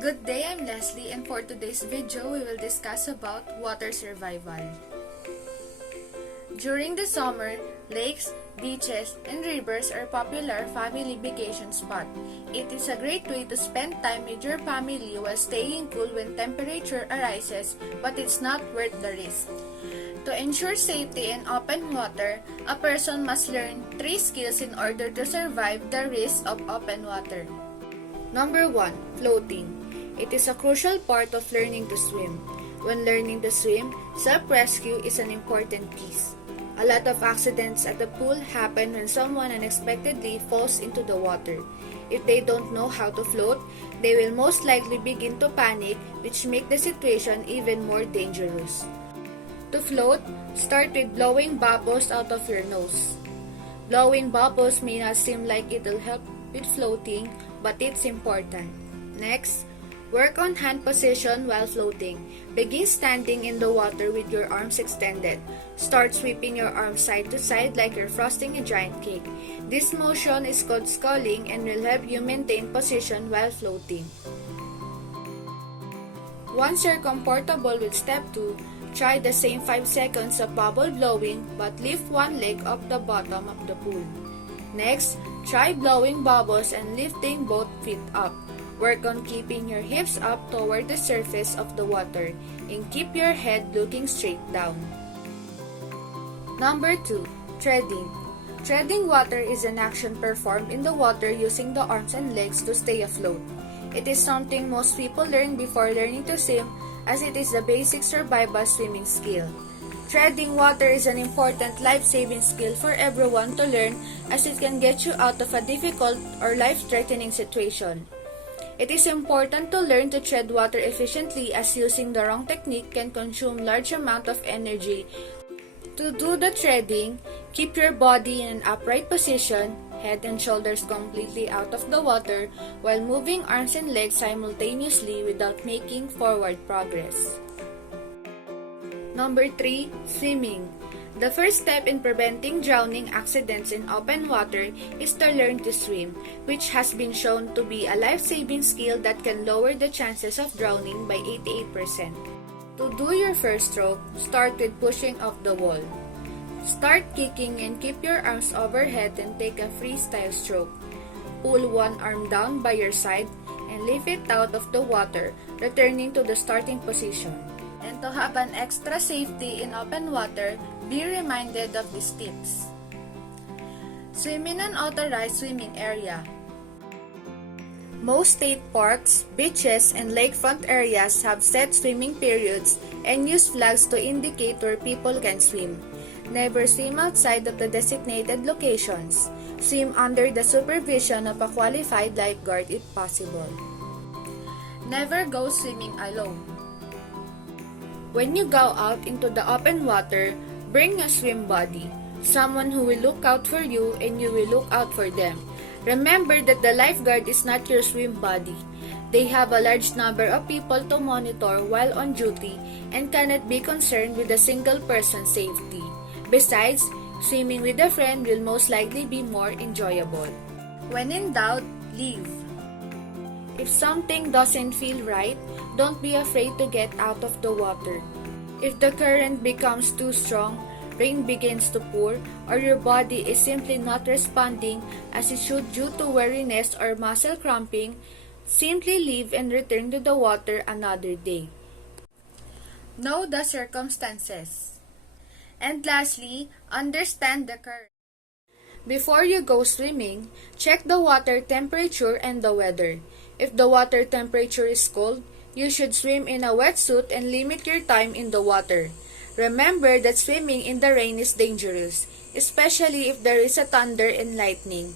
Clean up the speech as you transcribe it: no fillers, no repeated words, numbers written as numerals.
Good day, I'm Leslie, and for today's video, we will discuss about water survival. During the summer, lakes, beaches, and rivers are popular family vacation spot. It is a great way to spend time with your family while staying cool when temperature arises, but it's not worth the risk. To ensure safety in open water, a person must learn 3 skills in order to survive the risk of open water. Number 1. Floating. It is a crucial part of learning to swim. When learning to swim, self-rescue is an important piece. A lot of accidents at the pool happen when someone unexpectedly falls into the water. If they don't know how to float, they will most likely begin to panic, which make the situation even more dangerous. To float, start with blowing bubbles out of your nose. Blowing bubbles may not seem like it'll help with floating, but it's important. Next, work on hand position while floating. Begin standing in the water with your arms extended. Start sweeping your arms side to side like you're frosting a giant cake. This motion is called sculling and will help you maintain position while floating. Once you're comfortable with step 2, try the same 5 seconds of bubble blowing but lift one leg off the bottom of the pool. Next, try blowing bubbles and lifting both feet up. Work on keeping your hips up toward the surface of the water and keep your head looking straight down. Number 2. Treading. Treading water is an action performed in the water using the arms and legs to stay afloat. It is something most people learn before learning to swim, as it is the basic survival swimming skill. Treading water is an important life-saving skill for everyone to learn, as it can get you out of a difficult or life-threatening situation. It is important to learn to tread water efficiently, as using the wrong technique can consume large amount of energy. To do the treading, keep your body in an upright position, head and shoulders completely out of the water, while moving arms and legs simultaneously without making forward progress. Number 3. Swimming. The first step in preventing drowning accidents in open water is to learn to swim, which has been shown to be a life-saving skill that can lower the chances of drowning by 88%. To do your first stroke, start with pushing off the wall. Start kicking and keep your arms overhead and take a freestyle stroke. Pull one arm down by your side and lift it out of the water, returning to the starting position. And to have an extra safety in open water, be reminded of these tips. Swim in an authorized swimming area. Most state parks, beaches, and lakefront areas have set swimming periods and use flags to indicate where people can swim. Never swim outside of the designated locations. Swim under the supervision of a qualified lifeguard if possible. Never go swimming alone. When you go out into the open water, bring a swim buddy, someone who will look out for you and you will look out for them. Remember that the lifeguard is not your swim buddy. They have a large number of people to monitor while on duty and cannot be concerned with a single person's safety. Besides, swimming with a friend will most likely be more enjoyable. When in doubt, leave. If something doesn't feel right, don't be afraid to get out of the water. If the current becomes too strong, rain begins to pour, or your body is simply not responding as it should due to weariness or muscle cramping, simply leave and return to the water another day. Know the circumstances. And lastly, understand the current. Before you go swimming, check the water temperature and the weather. If the water temperature is cold, you should swim in a wetsuit and limit your time in the water. Remember that swimming in the rain is dangerous, especially if there is a thunder and lightning.